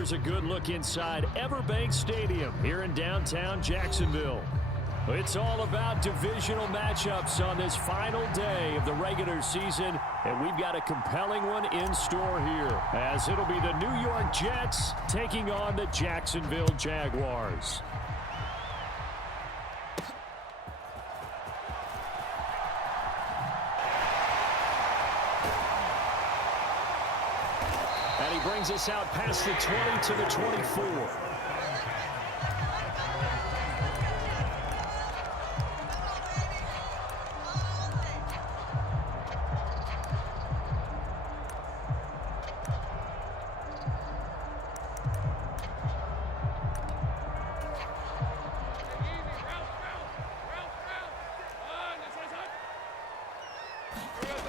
there's a good look inside Everbank Stadium here in downtown Jacksonville. It's all about divisional matchups on this final day of the regular season, and we've got a compelling one in store here, as it'll be the New York Jets taking on the Jacksonville Jaguars. And he brings us out past the 20 to the 24.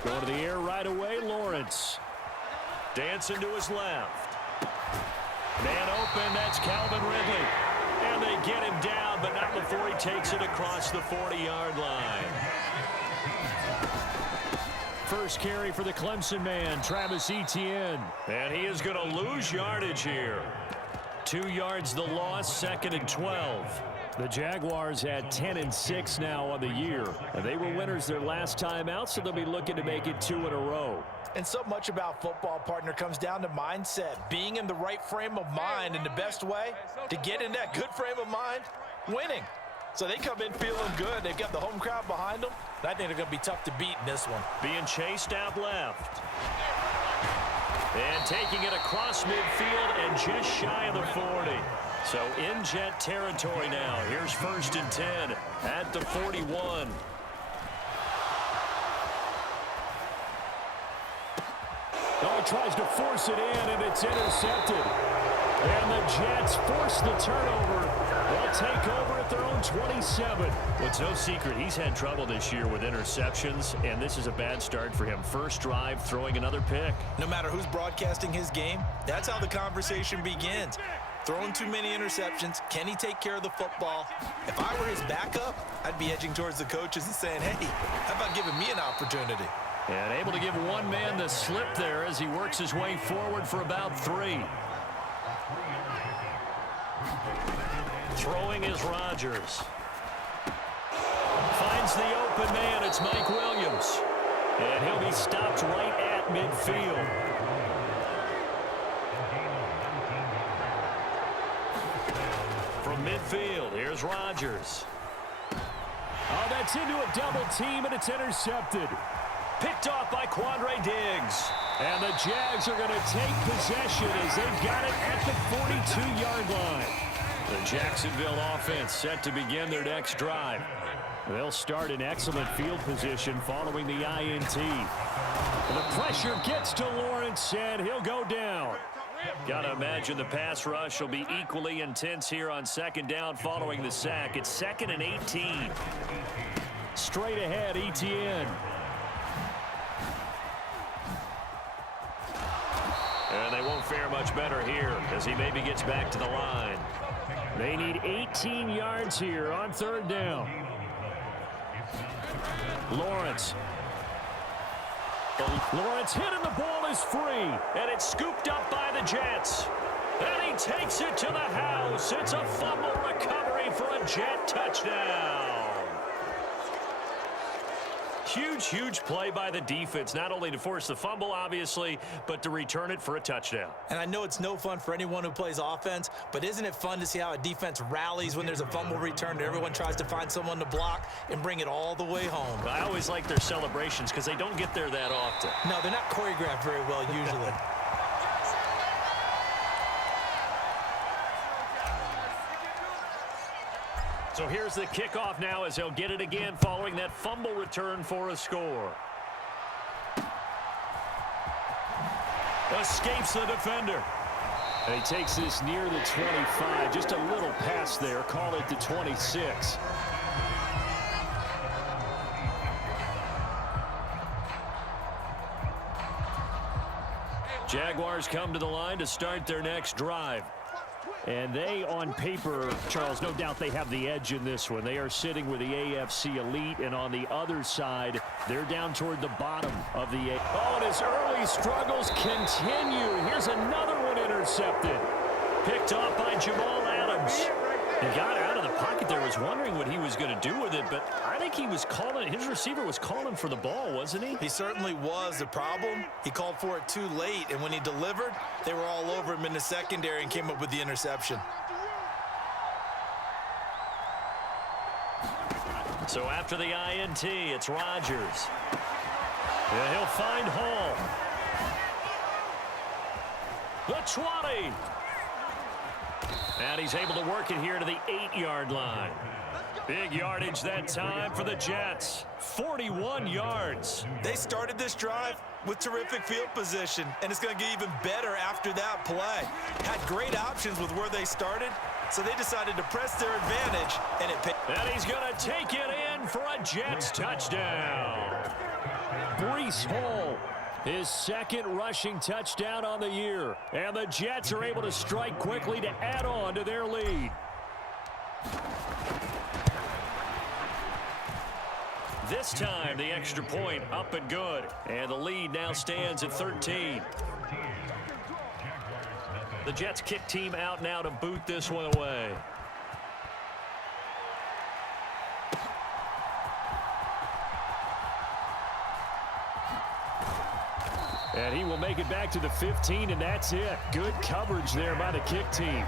Going to the air right away, Lawrence. Dancing to his left. Man open, that's Calvin Ridley. And they get him down, but not before he takes it across the 40-yard line. First carry for the Clemson man, Travis Etienne. And he is going to lose yardage here. 2 yards the loss, 2nd and 12. The Jaguars had 10-6 now on the year. And they were winners their last time out, so they'll be looking to make it 2 in a row. And so much about football, partner, comes down to mindset. Being in the right frame of mind, and the best way to get in that good frame of mind, winning. So they come in feeling good. They've got the home crowd behind them. I think they're going to be tough to beat in this one. Being chased out left. And taking it across midfield and just shy of the 40. So in Jet territory now. Here's 1st and 10 at the 41. Oh, tries to force it in, and it's intercepted. And the Jets force the turnover. They'll take over at their own 27. Well, it's no secret he's had trouble this year with interceptions, and this is a bad start for him. First drive, throwing another pick. No matter who's broadcasting his game, that's how the conversation begins. Throwing too many interceptions. Can he take care of the football? If I were his backup, I'd be edging towards the coaches and saying, hey, how about giving me an opportunity? And able to give one man the slip there as he works his way forward for about 3. Throwing is Rodgers. Finds the open man. It's Mike Williams. And he'll be stopped right at midfield. From midfield, here's Rodgers. Oh, that's into a double team, and it's intercepted. Picked off by Quandre Diggs. And the Jags are going to take possession as they've got it at the 42-yard line. The Jacksonville offense set to begin their next drive. They'll start in excellent field position following the INT. And the pressure gets to Lawrence, and he'll go down. Got to imagine the pass rush will be equally intense here on 2nd down following the sack. It's 2nd and 18. Straight ahead, Etienne. And they won't fare much better here as he maybe gets back to the line. They need 18 yards here on 3rd down. Lawrence. Lawrence hit and the ball is free. And it's scooped up by the Jets. And he takes it to the house. It's a fumble recovery for a Jet touchdown. Huge, huge play by the defense, not only to force the fumble, obviously, but to return it for a touchdown. And I know it's no fun for anyone who plays offense, but isn't it fun to see how a defense rallies when there's a fumble return and everyone tries to find someone to block and bring it all the way home? I always like their celebrations because they don't get there that often. No, they're not choreographed very well usually. So here's the kickoff now as they'll get it again following that fumble return for a score. Escapes the defender. And he takes this near the 25. Just a little pass there. Call it the 26. Jaguars come to the line to start their next drive. And they, on paper, Charles, no doubt they have the edge in this one. They are sitting with the AFC elite, and on the other side, they're down toward the bottom of the A. Oh, and his early struggles continue. Here's another one intercepted. Picked off by Jamal Adams. He got out of the pocket there, was wondering what he was going to do with it, but I think he was calling, his receiver was calling for the ball, wasn't he? He certainly was. The problem, he called for it too late, and when he delivered, they were all over him in the secondary and came up with the interception. So after the INT, it's Rodgers. Yeah, he'll find Hall. The 20. And he's able to work it here to the 8-yard line. Big yardage that time for the Jets. 41 yards. They started this drive with terrific field position, and it's going to get even better after that play. Had great options with where they started, so they decided to press their advantage, and it paid. And he's going to take it in for a Jets touchdown. Breece Hall, his second rushing touchdown on the year. And the Jets are able to strike quickly to add on to their lead. This time, the extra point up and good. And the lead now stands at 13. The Jets kick team out now to boot this one away. And he will make it back to the 15, and that's it. Good coverage there by the kick team.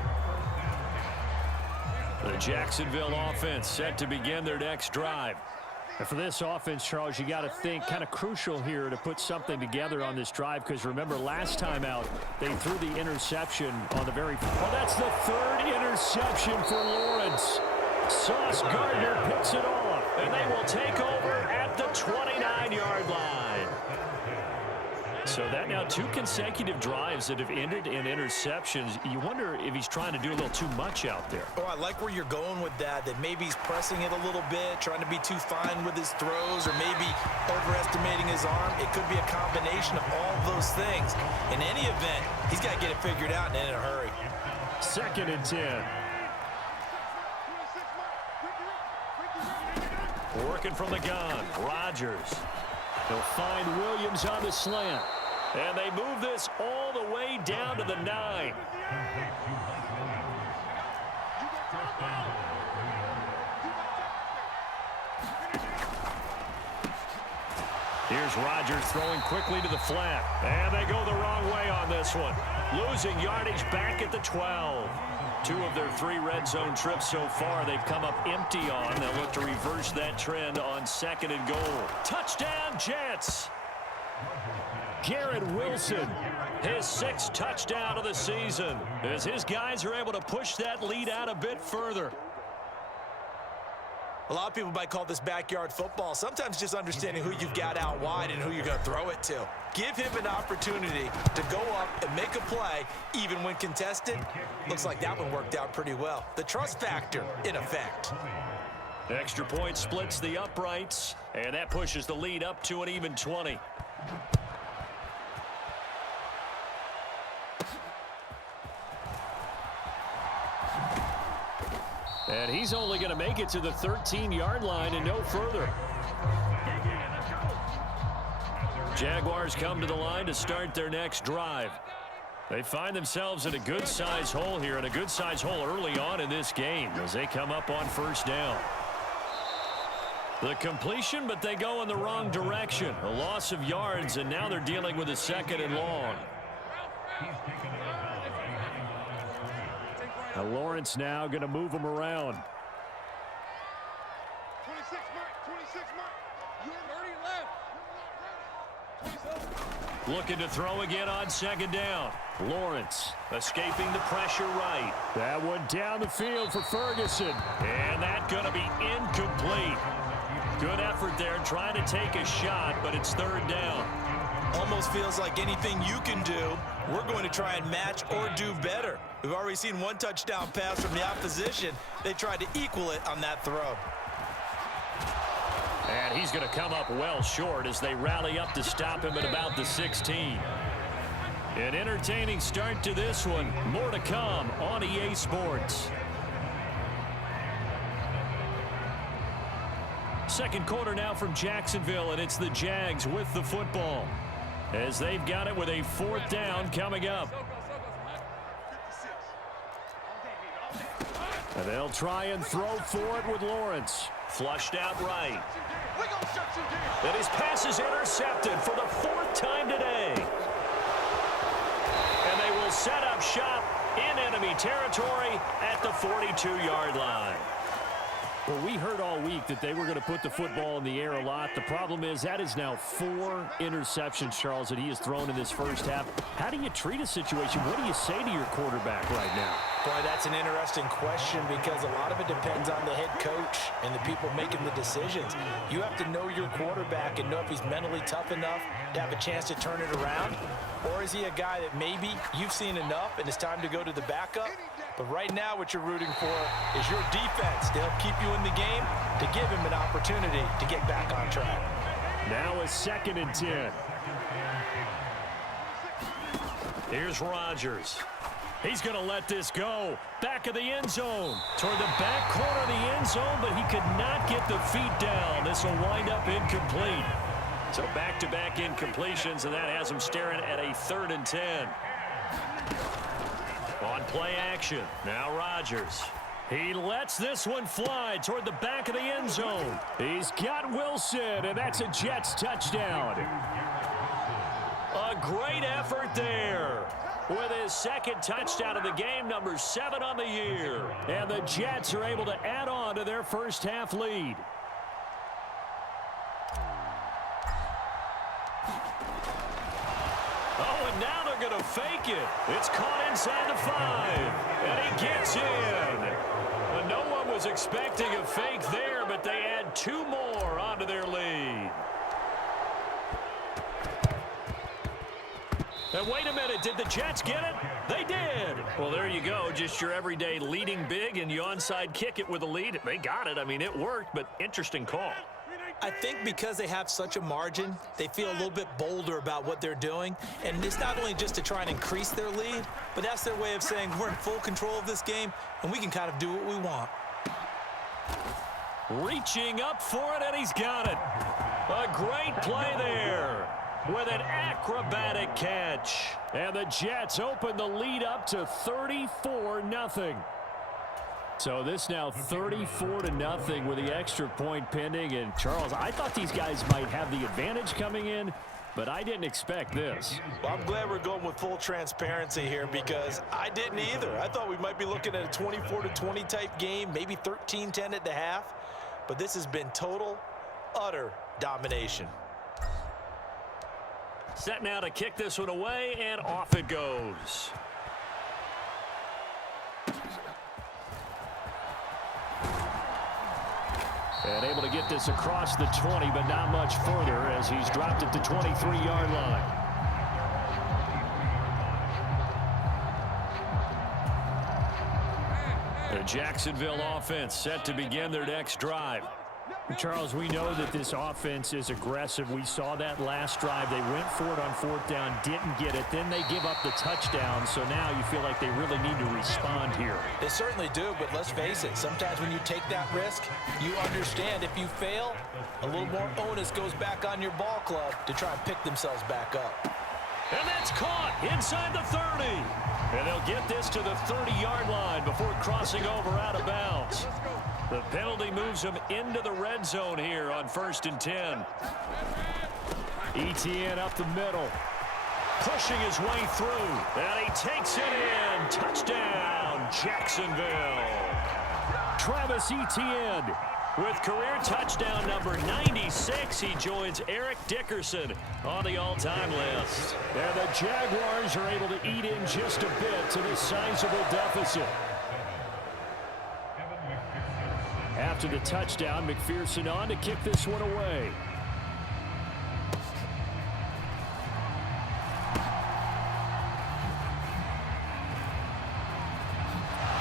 The Jacksonville offense set to begin their next drive. And for this offense, Charles, you got to think kind of crucial here to put something together on this drive, because remember last time out they threw the interception on the very. Well, that's the third interception for Lawrence. Sauce Gardner picks it off, and they will take over at the 29-yard line. So that now 2 consecutive drives that have ended in interceptions. You wonder if he's trying to do a little too much out there. Oh, I like where you're going with that maybe he's pressing it a little bit, trying to be too fine with his throws, or maybe overestimating his arm. It could be a combination of all those things. In any event, he's got to get it figured out and in a hurry. 2nd and 10. Working from the gun, Rodgers. He'll find Williams on the slant. And they move this all the way down to the 9. Here's Rodgers throwing quickly to the flat. And they go the wrong way on this one. Losing yardage back at the 12. 2 of their 3 red zone trips so far they've come up empty on. They'll look to reverse that trend on 2nd and goal. Touchdown, Jets! Garrett Wilson, his 6th touchdown of the season, as his guys are able to push that lead out a bit further. A lot of people might call this backyard football. Sometimes just understanding who you've got out wide and who you're going to throw it to. Give him an opportunity to go up and make a play, even when contested. Looks like that one worked out pretty well. The trust factor in effect. Extra point splits the uprights, and that pushes the lead up to an even 20. And he's only going to make it to the 13-yard line and no further. Jaguars come to the line to start their next drive. They find themselves in a good-size hole here, and a good-size hole early on in this game as they come up on 1st down. The completion, but they go in the wrong direction. A loss of yards, and now they're dealing with a 2nd and long. Now Lawrence now going to move him around. 26 mark. You're 30 left. Looking to throw again on 2nd down. Lawrence escaping the pressure right. That one down the field for Ferguson. And that's going to be incomplete. Good effort there trying to take a shot, but it's 3rd down. Almost feels like anything you can do, we're going to try and match or do better. We've already seen 1 touchdown pass from the opposition. They tried to equal it on that throw. And he's going to come up well short as they rally up to stop him at about the 16. An entertaining start to this one. More to come on EA Sports. 2nd quarter now from Jacksonville, and it's the Jags with the football as they've got it with a 4th down coming up. And they'll try and throw for it with Lawrence. Flushed out right. And his pass is intercepted for the 4th time today. And they will set up shop in enemy territory at the 42-yard line. Well, we heard all week that they were going to put the football in the air a lot. The problem is that is now 4 interceptions, Charles, that he has thrown in this first half. How do you treat a situation? What do you say to your quarterback right now? Boy, that's an interesting question because a lot of it depends on the head coach and the people making the decisions. You have to know your quarterback and know if he's mentally tough enough to have a chance to turn it around, or is he a guy that maybe you've seen enough and it's time to go to the backup? But right now what you're rooting for is your defense to help keep you in the game, to give him an opportunity to get back on track. Now a 2nd and 10. Here's Rodgers. He's going to let this go. Back of the end zone. Toward the back corner of the end zone, but he could not get the feet down. This will wind up incomplete. So back-to-back incompletions, and that has him staring at a 3rd and 10. On play action. Now Rodgers. He lets this one fly toward the back of the end zone. He's got Wilson, and that's a Jets touchdown. A great effort there. With his 2nd touchdown of the game, number 7 on the year. And the Jets are able to add on to their first half lead. Oh, and now they're going to fake it. It's caught inside the 5. And he gets in. Well, no one was expecting a fake there, but they add 2 more onto their lead. And wait a minute, did the Jets get it? They did. Well, there you go. Just your everyday leading big, and you onside kick it with a lead. They got it. I mean, it worked, but interesting call. I think because they have such a margin, they feel a little bit bolder about what they're doing. And it's not only just to try and increase their lead, but that's their way of saying we're in full control of this game, and we can kind of do what we want. Reaching up for it, and he's got it. A great play there with an acrobatic catch. And the Jets open the lead up to 34-0. So this now 34-0 with the extra point pending. And Charles, I thought these guys might have the advantage coming in, but I didn't expect this. Well, I'm glad we're going with full transparency here because I didn't either. I thought we might be looking at a 24-20 type game, maybe 13-10 at the half. But this has been total, utter domination. Set now to kick this one away, and off it goes. And able to get this across the 20, but not much further as he's dropped at the 23-yard line. The Jacksonville offense set to begin their next drive. Charles, we know that this offense is aggressive. We saw that last drive. They went for it on 4th down, didn't get it. Then they give up the touchdown, so now you feel like they really need to respond here. They certainly do, but let's face it. Sometimes when you take that risk, you understand if you fail, a little more onus goes back on your ball club to try and pick themselves back up. And that's caught inside the 30. And they'll get this to the 30-yard line before crossing over out of bounds. The penalty moves him into the red zone here on 1st and 10. Etienne up the middle. Pushing his way through. And he takes it in. Touchdown, Jacksonville. Travis Etienne with career touchdown number 96. He joins Eric Dickerson on the all-time list. And the Jaguars are able to eat in just a bit to this sizable deficit. After the touchdown, McPherson on to kick this one away.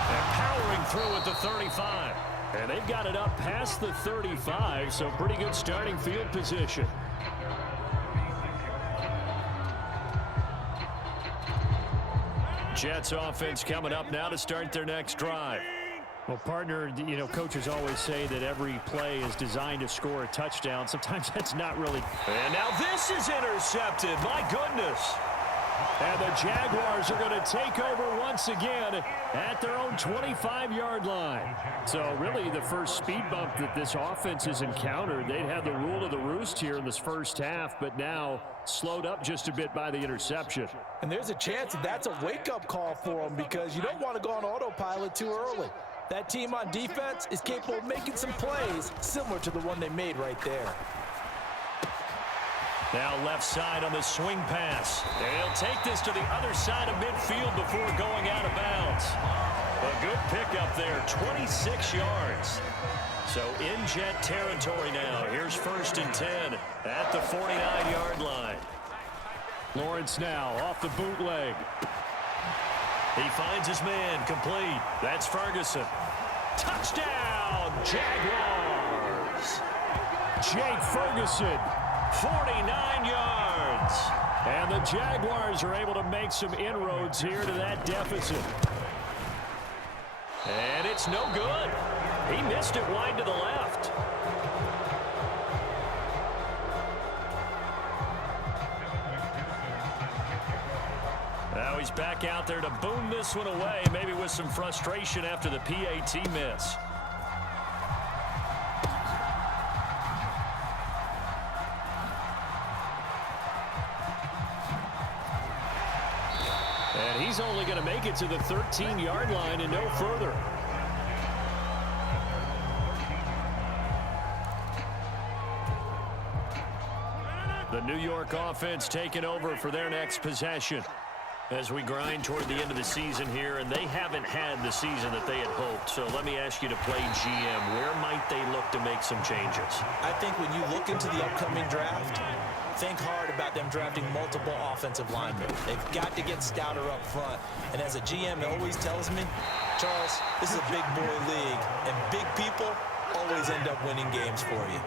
And powering through at the 35. And they've got it up past the 35, so pretty good starting field position. Jets offense coming up now to start their next drive. Well, partner, you know, coaches always say that every play is designed to score a touchdown. Sometimes that's not really. And now this is intercepted. My goodness. And the Jaguars are going to take over once again at their own 25-yard line. So really the first speed bump that this offense has encountered. They'd had the rule of the roost here in this first half, but now slowed up just a bit by the interception. And there's a chance that that's a wake-up call for them because you don't want to go on autopilot too early. That team on defense is capable of making some plays similar to the one they made right there. Now left side on the swing pass. They'll take this to the other side of midfield before going out of bounds. A good pickup there, 26 yards. So in jet territory now. Here's 1st and 10 at the 49-yard line. Lawrence now off the bootleg. He finds his man complete. That's Ferguson. Touchdown, Jaguars. Jake Ferguson, 49 yards. And the Jaguars are able to make some inroads here to that deficit. And it's no good. He missed it wide to the left. Now he's back out there to boom this one away, maybe with some frustration after the PAT miss. And he's only going to make it to the 13-yard line and no further. The New York offense taking over for their next possession as we grind toward the end of the season here, and they haven't had the season that they had hoped. So let me ask you to play GM. Where might they look to make some changes? I think when you look into the upcoming draft, think hard about them drafting multiple offensive linemen. They've got to get stouter up front. And as a GM, it always tells me, Charles, this is a big boy league, and big people always end up winning games for you.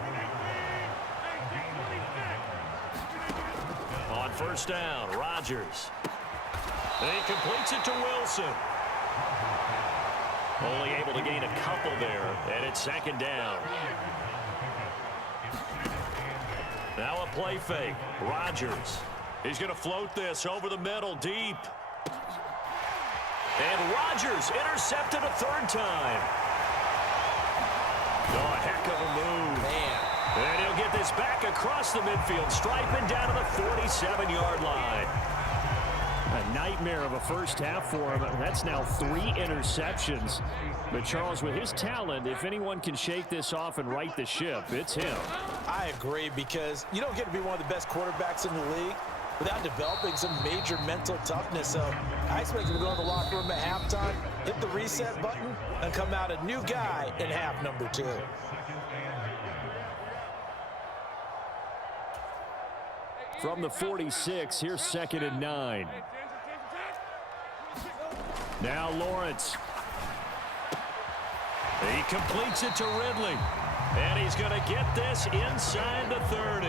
On 1st down, Rodgers. And he completes it to Wilson. Only able to gain a couple there, and it's 2nd down. Now a play fake. Rodgers. He's going to float this over the middle, deep. And Rodgers intercepted a 3rd time. Oh, a heck of a move. Man. And he'll get this back across the midfield, striping down to the 47-yard line. A nightmare of a first half for him. That's now 3 interceptions. But Charles, with his talent, if anyone can shake this off and right the ship, it's him. I agree, because you don't get to be one of the best quarterbacks in the league without developing some major mental toughness. So I expect him to go in the locker room at halftime, hit the reset button, and come out a new guy in half number 2. From the 46, here's 2nd and 9. Now Lawrence. He completes it to Ridley. And he's going to get this inside the 30.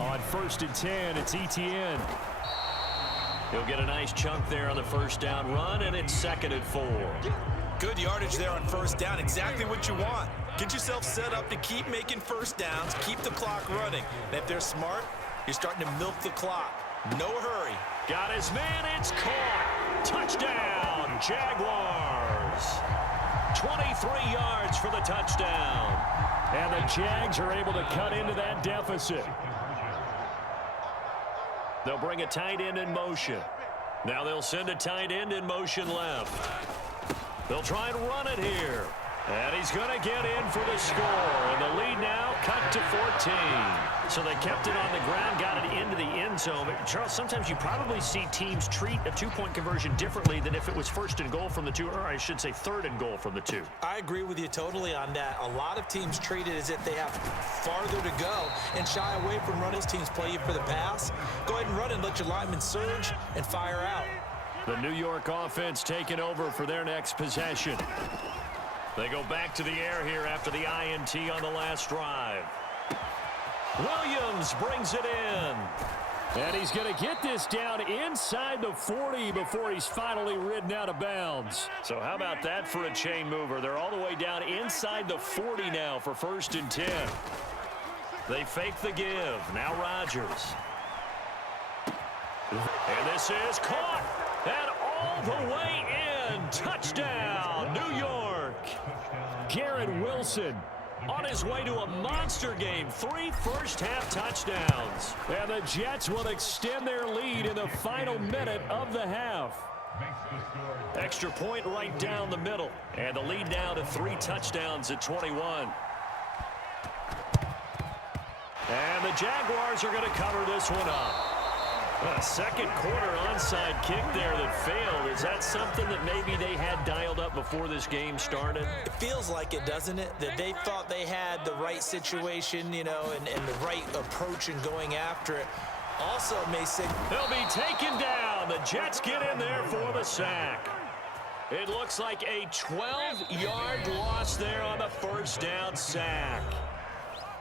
On 1st and 10, it's Etienne. He'll get a nice chunk there on the 1st down run, and it's 2nd and 4. Good yardage there on 1st down. Exactly what you want. Get yourself set up to keep making 1st downs, keep the clock running. And if they're smart, you're starting to milk the clock. No hurry. Got his man, it's caught. Touchdown, Jaguars. 23 yards for the touchdown. And the Jags are able to cut into that deficit. They'll bring a tight end in motion. Now they'll send a tight end in motion left. They'll try and run it here. And he's going to get in for the score. And the lead now cut to 14. So they kept it on the ground, got it into the end zone. But Charles, sometimes you probably see teams treat a 2-point conversion differently than if it was 1st and goal from the 2, or I should say 3rd and goal from the 2. I agree with you totally on that. A lot of teams treat it as if they have farther to go and shy away from running. Teams play you for the pass. Go ahead and run and let your linemen surge and fire out. The New York offense taking over for their next possession. They go back to the air here after the INT on the last drive. Williams brings it in. And he's going to get this down inside the 40 before he's finally ridden out of bounds. So how about that for a chain mover? They're all the way down inside the 40 now for 1st and 10. They fake the give. Now Rodgers. And this is caught. And all the way in. Touchdown, New York. Garrett Wilson on his way to a monster game. 3 first-half touchdowns. And the Jets will extend their lead in the final minute of the half. Extra point right down the middle. And the lead now to 3 touchdowns at 21. And the Jaguars are going to cover this one up. A second quarter onside kick there that failed. Is that something that maybe they had dialed up before this game started? It feels like it, doesn't it? That they thought they had the right situation, you know, and the right approach in going after it. Also may say they'll be taken down. The Jets get in there for the sack. It looks like a 12-yard loss there on the first down sack.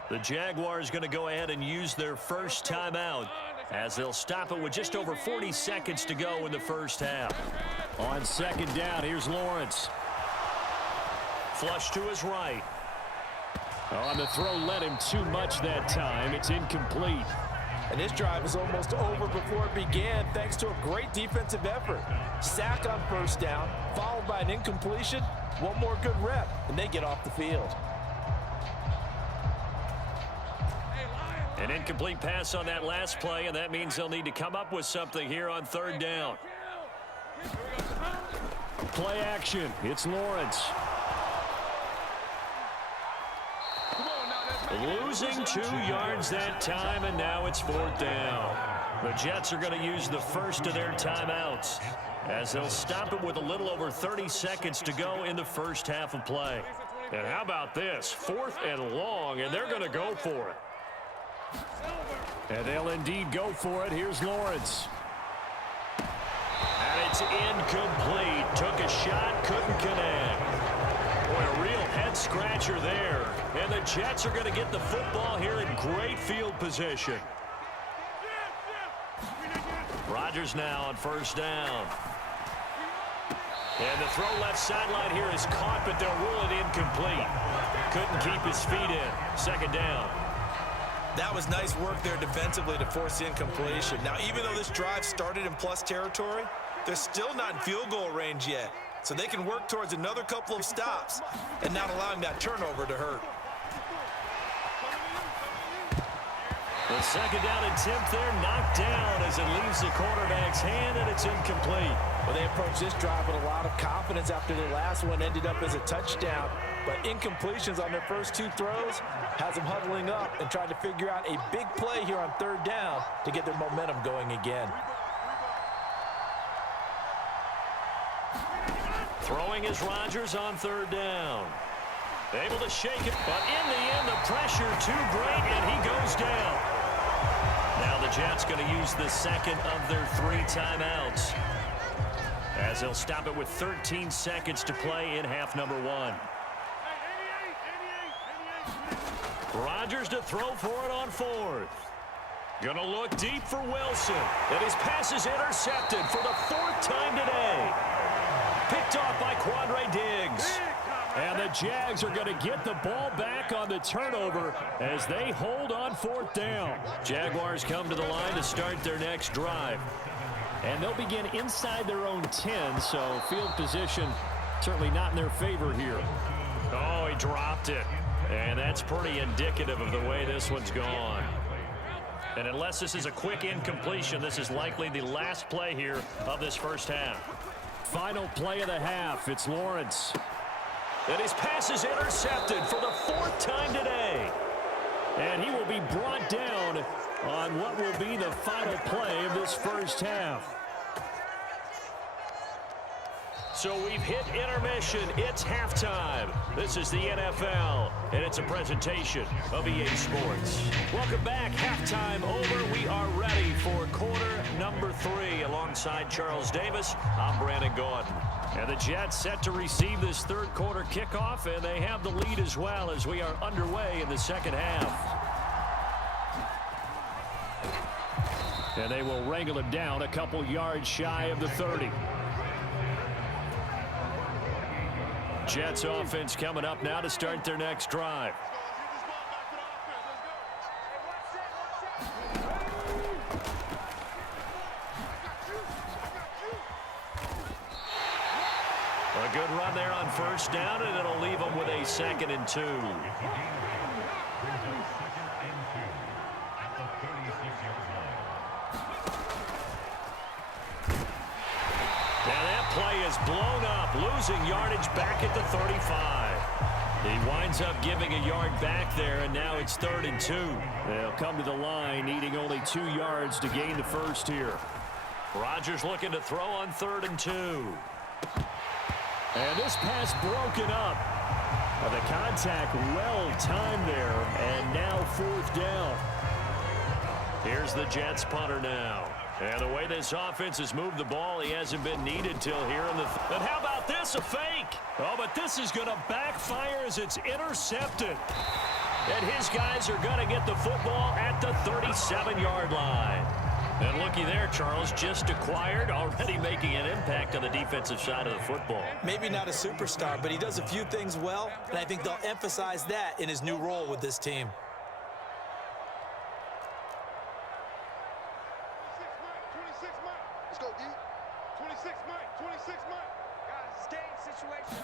The Jaguars going to go ahead and use their first timeout, as they'll stop it with just over 40 seconds to go in the first half. On second down, here's Lawrence. Flush to his right. On the throw, led him too much that time. It's incomplete. And this drive is almost over before it began, thanks to a great defensive effort. Sack on first down, followed by an incompletion. One more good rep, and they get off the field. An incomplete pass on that last play, and that means they'll need to come up with something here on third down. Play action. It's Lawrence. Losing 2 yards that time, and now it's fourth down. The Jets are going to use the first of their timeouts, as they'll stop it with a little over 30 seconds to go in the first half of play. And how about this? 4th and long, and they're going to go for it. And they'll indeed go for it. Here's Lawrence. And it's incomplete. Took a shot, couldn't connect. Boy, a real head-scratcher there. And the Jets are going to get the football here in great field position. Rodgers now on first down. And the throw left sideline here is caught, but they'll rule it incomplete. Couldn't keep his feet in. Second down. That was nice work there defensively to force the incompletion. Now, even though this drive started in plus territory, they're still not in field goal range yet. So they can work towards another couple of stops and not allowing that turnover to hurt. The second down attempt there knocked down as it leaves the quarterback's hand, and it's incomplete. Well, they approached this drive with a lot of confidence after the last one ended up as a touchdown. But incompletions on their first 2 throws has them huddling up and trying to figure out a big play here on third down to get their momentum going again. Throwing is Rodgers on third down. Able to shake it, but in the end, the pressure too great, and he goes down. Now the Jets going to use the second of their 3 timeouts, as they'll stop it with 13 seconds to play in half number 1. Rodgers to throw for it on 4th. Gonna look deep for Wilson. And his pass is intercepted for the 4th time today. Picked off by Quandre Diggs. And the Jags are going to get the ball back on the turnover as they hold on 4th down. Jaguars come to the line to start their next drive. And they'll begin inside their own 10, so field position certainly not in their favor here. Oh, he dropped it. And that's pretty indicative of the way this one's gone. And unless this is a quick incompletion, this is likely the last play here of this first half. Final play of the half. It's Lawrence. And his pass is intercepted for the 4th time today. And he will be brought down on what will be the final play of this first half. So we've hit intermission. It's halftime. This is the NFL, and it's a presentation of EA Sports. Welcome back. Halftime over. We are ready for quarter number 3. Alongside Charles Davis, I'm Brandon Gordon. And the Jets set to receive this third quarter kickoff, and they have the lead as well as we are underway in the second half. And they will wrangle him down a couple yards shy of the 30. Jets offense coming up now to start their next drive. A good run there on first down, and it'll leave them with a 2nd and 2. Play is blown up, losing yardage back at the 35. He winds up giving a yard back there, and now it's 3rd and 2. They'll come to the line, needing only 2 yards to gain the first here. Rodgers looking to throw on 3rd and 2. And this pass broken up. The contact well timed there, and now 4th down. Here's the Jets punter now. And the way this offense has moved the ball, he hasn't been needed till here in the... And how about this? A fake. Oh, but this is going to backfire as it's intercepted. And his guys are going to get the football at the 37-yard line. And looky there, Charles, just acquired, already making an impact on the defensive side of the football. Maybe not a superstar, but he does a few things well, and I think they'll emphasize that in his new role with this team. Let's go, D. 26 Mike. 26 Mike. Guys, it's game situation.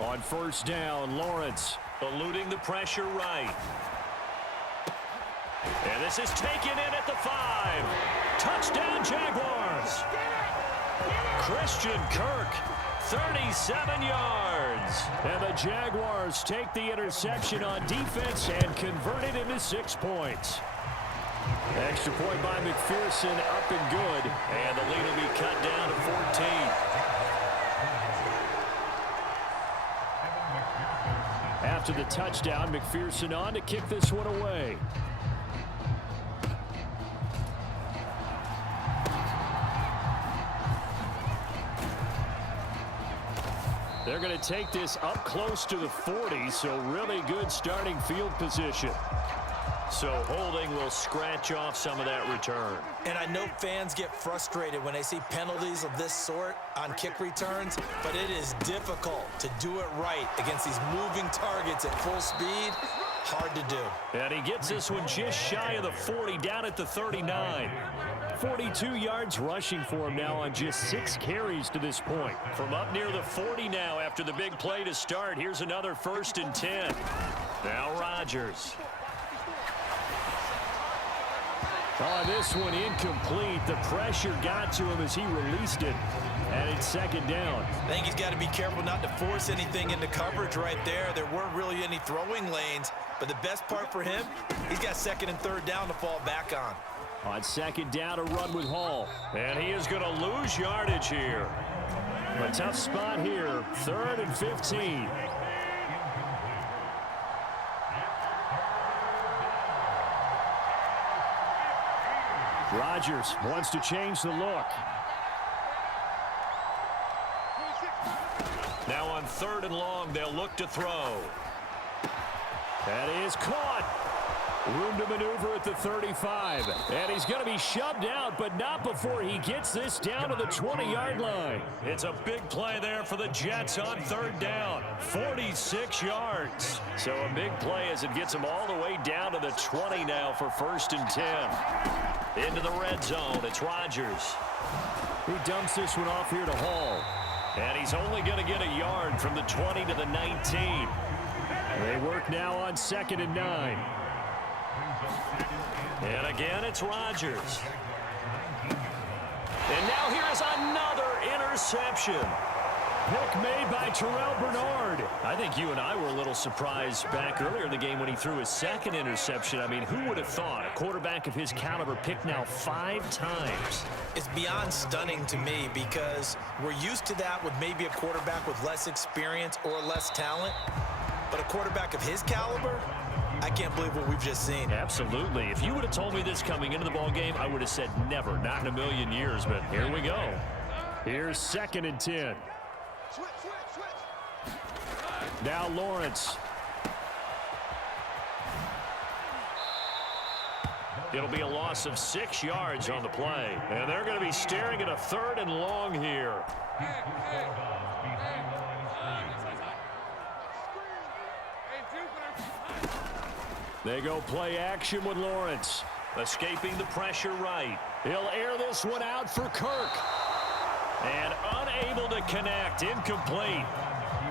On first down, Lawrence eluding the pressure right. And this is taken in at the 5. Touchdown, Jaguars. Christian Kirk, 37 yards. And the Jaguars take the interception on defense and convert it into 6 points. Extra point by McPherson, up and good. And the lead will be cut down to 14. After the touchdown, McPherson on to kick this one away. They're going to take this up close to the 40, so really good starting field position. So holding will scratch off some of that return. And I know fans get frustrated when they see penalties of this sort on kick returns, but it is difficult to do it right against these moving targets at full speed. Hard to do. And he gets this one just shy of the 40, down at the 39. 42 yards rushing for him now on just 6 carries to this point. From up near the 40 now after the big play to start. Here's another 1st and 10. Now Rodgers. Oh, this one incomplete. The pressure got to him as he released it. And it's 2nd down. I think he's got to be careful not to force anything into coverage right there. There weren't really any throwing lanes. But the best part for him, he's got 2nd and 3rd down to fall back on. On 2nd down, a run with Hall. And he is going to lose yardage here. A tough spot here. 3rd and 15. Rodgers wants to change the look. Now on 3rd and long, they'll look to throw. That is caught. Room to maneuver at the 35. And he's going to be shoved out, but not before he gets this down to the 20-yard line. It's a big play there for the Jets on 3rd down. 46 yards. So a big play as it gets him all the way down to the 20 now for 1st and 10. Into the red zone, it's Rodgers. He dumps this one off here to Hall. And he's only going to get a yard from the 20 to the 19. They work now on 2nd and 9. And again, it's Rodgers. And now here is another interception. Pick made by Terrell Bernard. I think you and I were a little surprised back earlier in the game when he threw his 2nd interception. I mean, who would have thought a quarterback of his caliber picked now 5 times? It's beyond stunning to me because we're used to that with maybe a quarterback with less experience or less talent. But a quarterback of his caliber, I can't believe what we've just seen. Absolutely. If you would have told me this coming into the ball game, I would have said never, not in a million years. But here we go. Here's 2nd and 10. Switch. Now Lawrence. It'll be a loss of 6 yards on the play. And they're going to be staring at a 3rd and long here. They go play action with Lawrence. Escaping the pressure right. He'll air this one out for Kirk. And unable Unable to connect. Incomplete.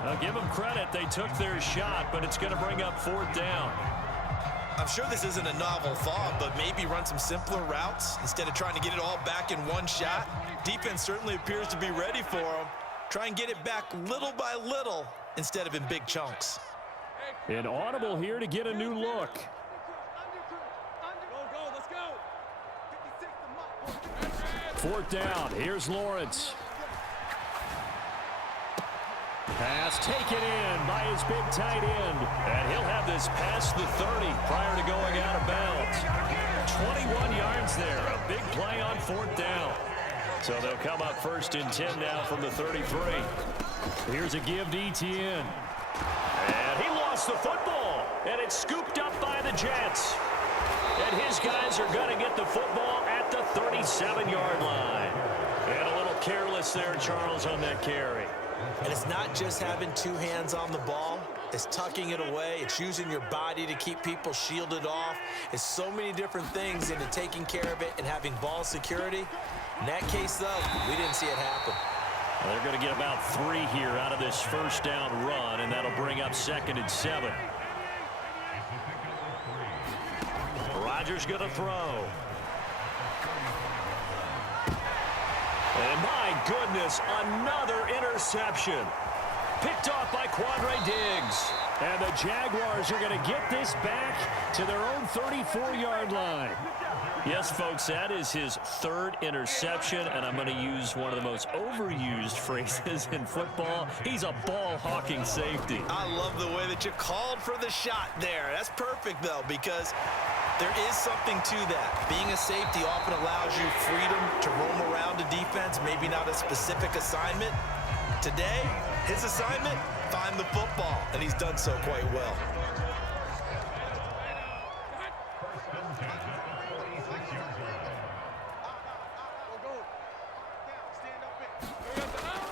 I'll give them credit. They took their shot, but it's going to bring up 4th down. I'm sure this isn't a novel thought, but maybe run some simpler routes instead of trying to get it all back in one shot. Defense certainly appears to be ready for them. Try and get it back little by little instead of in big chunks. An audible here to get a new look. Let's go. 4th down. Here's Lawrence. Pass taken in by his big tight end. And he'll have this past the 30 prior to going out of bounds. 21 yards there. A big play on 4th down. So they'll come up 1st and 10 now from the 33. Here's a give to Etienne. And he lost the football. And it's scooped up by the Jets. And his guys are going to get the football at the 37-yard line. And a little careless there, Charles, on that carry. And it's not just having 2 hands on the ball. It's tucking it away. It's using your body to keep people shielded off. It's so many different things into taking care of it and having ball security. In that case, though, we didn't see it happen. Well, they're going to get about 3 here out of this 1st down run, and that'll bring up 2nd and 7. Rodgers going to throw. And my goodness, another interception. Picked off by Quandre Diggs. And the Jaguars are going to get this back to their own 34-yard line. Yes, folks, that is his 3rd interception, and I'm going to use one of the most overused phrases in football. He's a ball-hawking safety. I love the way that you called for the shot there. That's perfect, though, because there is something to that. Being a safety often allows you freedom to roam around a defense, maybe not a specific assignment. Today, his assignment, find the football, and he's done so quite well.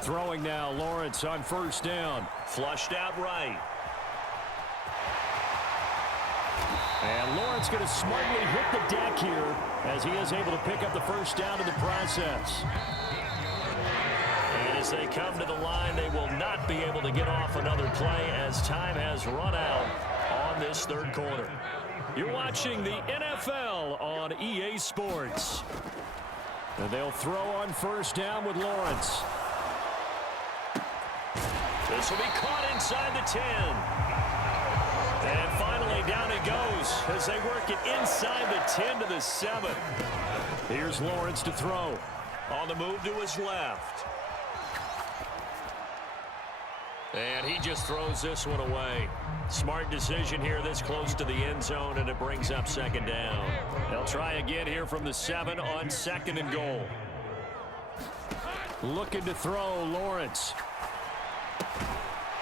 Throwing now, Lawrence on 1st down. Flushed out right. And Lawrence going to smartly hit the deck here as he is able to pick up the 1st down in the process. And as they come to the line, they will not be able to get off another play as time has run out on this 3rd quarter. You're watching the NFL on EA Sports. And they'll throw on 1st down with Lawrence. This will be caught inside the 10. And finally down it goes as they work it inside the 10 to the 7. Here's Lawrence to throw. On the move to his left. And he just throws this one away. Smart decision here this close to the end zone, and it brings up 2nd down. They'll try again here from the 7 on 2nd and goal. Looking to throw, Lawrence.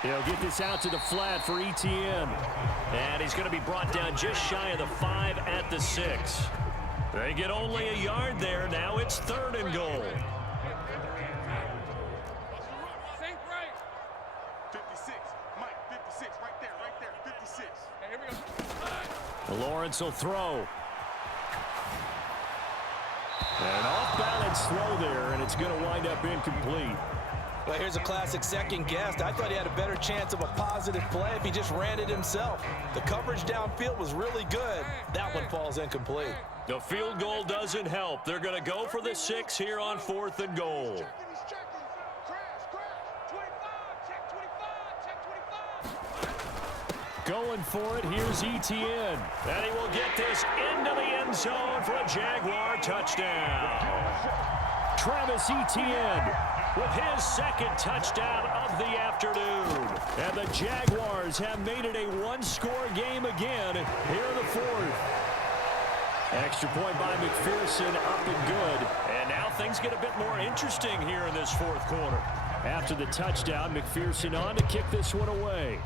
He'll get this out to the flat for Etienne. And he's going to be brought down just shy of the 5 at the 6. They get only a yard there. Now it's 3rd and goal. 56, Mike, 56, right there, 56. Hey, here we go. Lawrence will throw. An off-balance throw there, and it's going to wind up incomplete. Well, here's a classic second guess. I thought he had a better chance of a positive play if he just ran it himself. The coverage downfield was really good. That one falls incomplete. The field goal doesn't help. They're going to go for the 6 here on 4th and goal. He's checking. Crash. 25, check 25. Going for it, here's Etienne. And he will get this into the end zone for a Jaguar touchdown. Travis Etienne with his 2nd touchdown of the afternoon. And the Jaguars have made it a 1-score game again here in the 4th. Extra point by McPherson, up and good. And now things get a bit more interesting here in this 4th quarter. After the touchdown, McPherson on to kick this one away.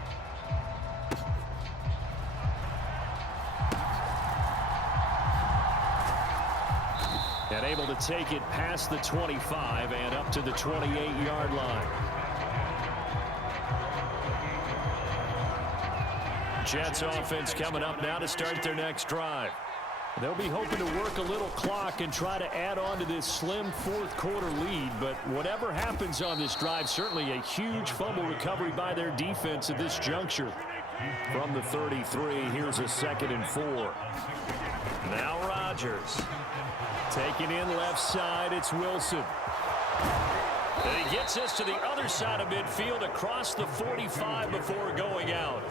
And able to take it past the 25 and up to the 28-yard line. Jets offense coming up now to start their next drive. They'll be hoping to work a little clock and try to add on to this slim fourth quarter lead. But whatever happens on this drive, certainly a huge fumble recovery by their defense at this juncture. From the 33, here's a 2nd and 4. Now Rodgers. Taking in left side, it's Wilson. And he gets us to the other side of midfield across the 45 before going out.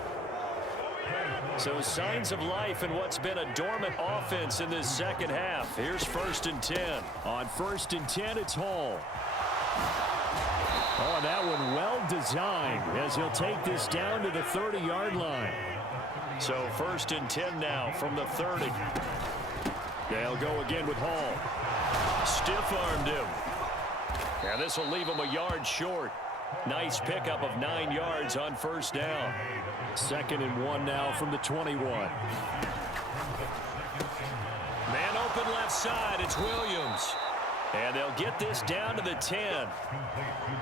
So signs of life in what's been a dormant offense in this second half. Here's 1st and 10. On 1st and 10, it's Hall. Oh, that one well designed as he'll take this down to the 30-yard line. So 1st and 10 now from the 30. They'll go again with Hall. Stiff-armed him. And this will leave him a yard short. Nice pickup of 9 yards on 1st down. 2nd and 1 now from the 21. Man open left side. It's Williams. And they'll get this down to the 10.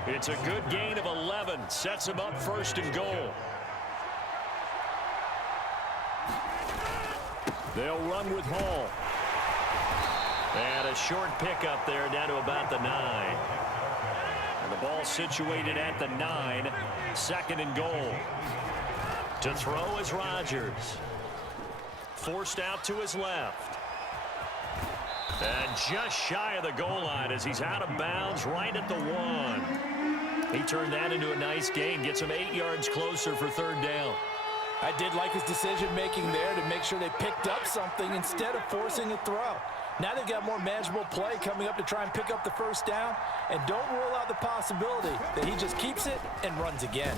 It's a good gain of 11. Sets him up 1st and goal. They'll run with Hall. And a short pickup there down to about the 9. And the ball situated at the 9. 2nd and goal. To throw is Rodgers. Forced out to his left. And just shy of the goal line as he's out of bounds right at the 1. He turned that into a nice gain. Gets him 8 yards closer for 3rd down. I did like his decision-making there to make sure they picked up something instead of forcing a throw. Now they've got more manageable play coming up to try and pick up the 1st down. And don't rule out the possibility that he just keeps it and runs again.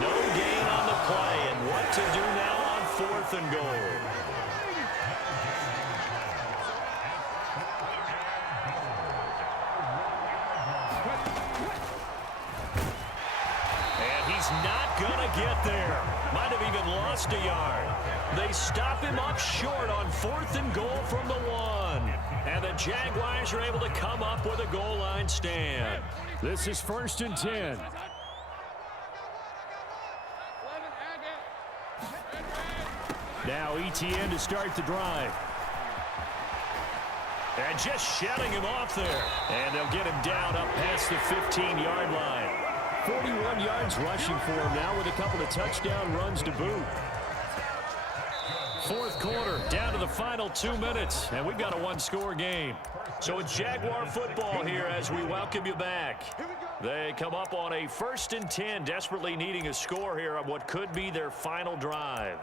No gain on the play, and what to do now on 4th and goal. And he's not going to get there. Might have even lost a yard. They stop him up short on 4th and goal from the 1. And the Jaguars are able to come up with a goal line stand. This is 1st and 10. Now ETN to start the drive. And just shutting him off there. And they'll get him down up past the 15-yard line. 41 yards rushing for him now with a couple of touchdown runs to boot. 4th quarter, down to the final 2 minutes. And we've got a one-score game. So it's Jaguar football here as we welcome you back. They come up on a 1st and 10, desperately needing a score here on what could be their final drive.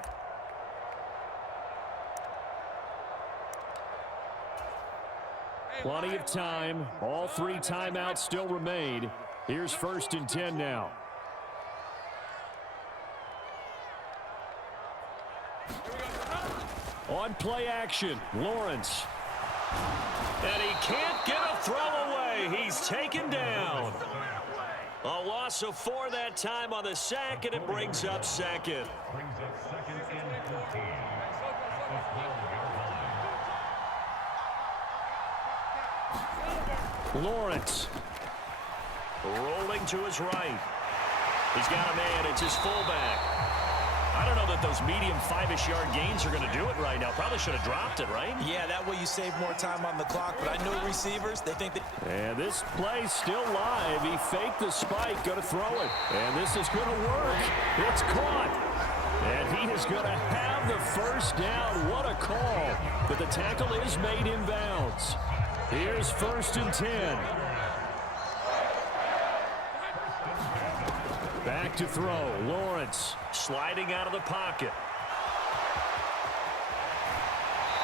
Plenty of time. All 3 timeouts still remain. Here's 1st and 10 now. On play action, Lawrence. And he can't get a throw away. He's taken down. A loss of 4 that time on the sack, and it brings up 2nd. Lawrence. Rolling to his right. He's got a man. It's his fullback. I don't know that those medium 5-ish yard gains are going to do it right now. Probably should have dropped it, right? Yeah, that way you save more time on the clock. But I know receivers, they think that... And this play's still live. He faked the spike, going to throw it. And this is going to work. It's caught. And he is going to have the 1st down. What a call. But the tackle is made inbounds. Here's 1st and 10. Back to throw. Lawrence sliding out of the pocket.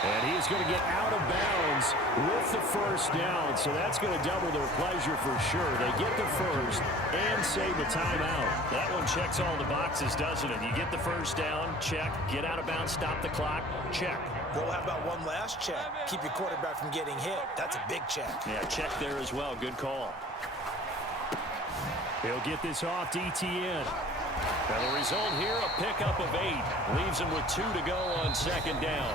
And he's going to get out of bounds with the 1st down. So that's going to double their pleasure for sure. They get the 1st and save a timeout. That one checks all the boxes, doesn't it? You get the 1st down, check. Get out of bounds, stop the clock, check. Well, how about one last check? Keep your quarterback from getting hit. That's a big check. Yeah, check there as well. Good call. He'll get this off to ETN. Now the result here, a pickup of 8. Leaves him with 2 to go on 2nd down.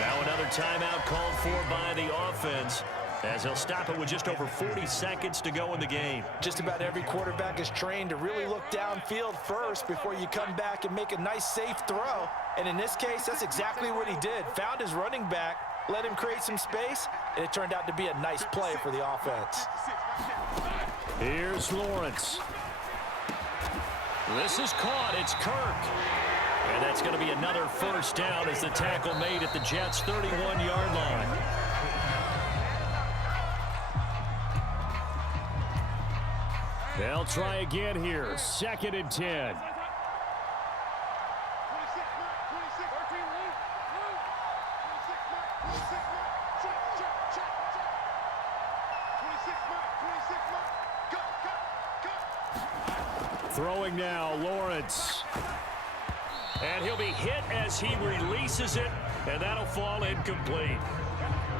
Now another timeout called for by the offense. as he'll stop it with just over 40 seconds to go in the game. Just about every quarterback is trained to really look downfield first before you come back and make a nice, safe throw. And in this case, that's exactly what he did. Found his running back, let him create some space, and it turned out to be a nice play for the offense. Here's Lawrence. This is caught. It's Kirk. And that's going to be another first down as the tackle made at the Jets' 31-yard line. They'll try again here. 2nd and 10. Throwing now, Lawrence. And he'll be hit as he releases it, and that'll fall incomplete.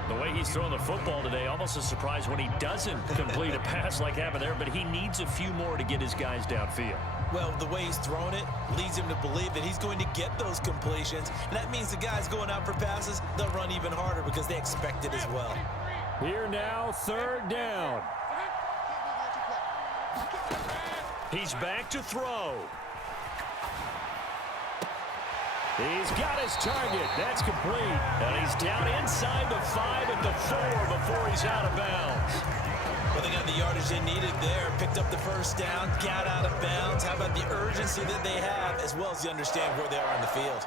The way he's throwing the football today, almost a surprise when he doesn't complete a pass like happened there, but he needs a few more to get his guys downfield. Well, the way he's thrown it leads him to believe that he's going to get those completions, and that means the guys going out for passes, they'll run even harder because they expect it as well. Here now, 3rd down. He's back to throw. He's got his target. That's complete. And he's down inside the 5 at the 4 before he's out of bounds. Well, they got the yardage they needed there. Picked up the first down, got out of bounds. How about the urgency that they have, as well as they understand where they are on the field?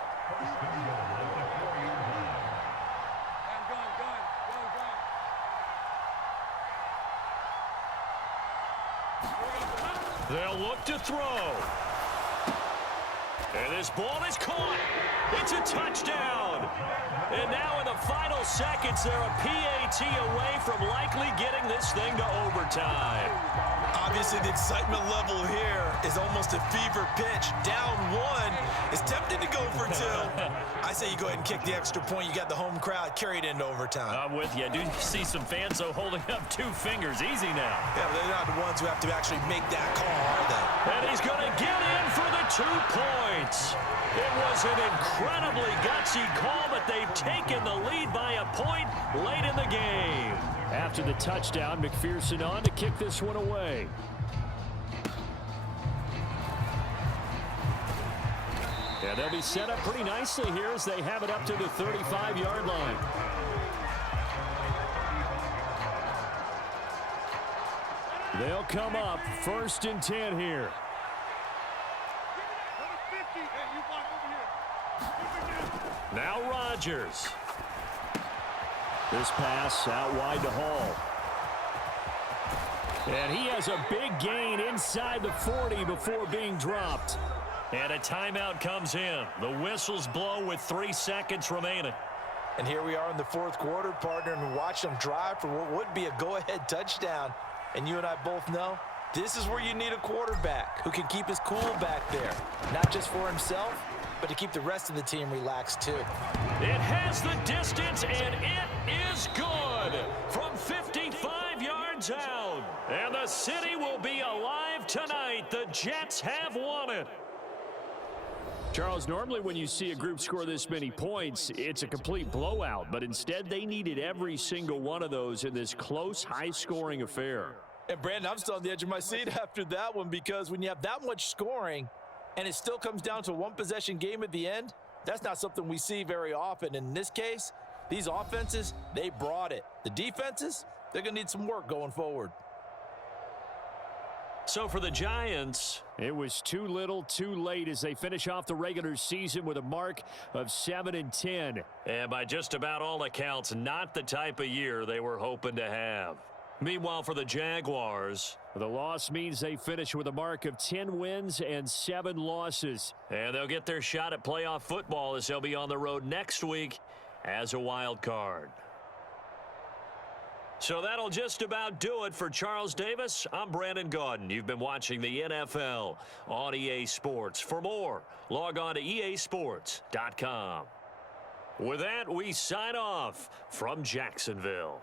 They'll look to throw. And this ball is caught. It's a touchdown. And now in the final seconds, they're a PAT away from likely getting this thing to overtime. Obviously, the excitement level here is almost a fever pitch. Down 1 is tempted to go for 2. I say you go ahead and kick the extra point. You got the home crowd carried into overtime. I'm with you. I do see some fans, though, holding up 2 fingers. Easy now. Yeah, but they're not the ones who have to actually make that call, are they? And he's going to get in for the 2 points. It was an incredibly gutsy call, but they've taken the lead by a point late in the game. After the touchdown, McPherson on to kick this one away. And they'll be set up pretty nicely here as they have it up to the 35-yard line. They'll come up 1st and 10 here. Now Rodgers. This pass out wide to Hall. And he has a big gain inside the 40 before being dropped. And a timeout comes in. The whistles blow with 3 seconds remaining. And here we are in the 4th quarter, partner, and watch them drive for what would be a go-ahead touchdown. And you and I both know this is where you need a quarterback who can keep his cool back there. Not just for himself, but to keep the rest of the team relaxed too. It has the distance, and it is good from 55 yards out. And the city will be alive tonight. The Jets have won it. Charles, normally when you see a group score this many points, it's a complete blowout. But instead, they needed every single one of those in this close, high-scoring affair. And, Brandon, I'm still on the edge of my seat after that one because when you have that much scoring and it still comes down to a one-possession game at the end, that's not something we see very often. In this case, these offenses, they brought it. The defenses, they're going to need some work going forward. So for the Giants, it was too little, too late as they finish off the regular season with a mark of 7-10. And by just about all accounts, not the type of year they were hoping to have. Meanwhile, for the Jaguars, the loss means they finish with a mark of 10 wins and 7 losses. And they'll get their shot at playoff football as they'll be on the road next week as a wild card. So that'll just about do it for Charles Davis. I'm Brandon Gaudin. You've been watching the NFL on EA Sports. For more, log on to easports.com. With that, we sign off from Jacksonville.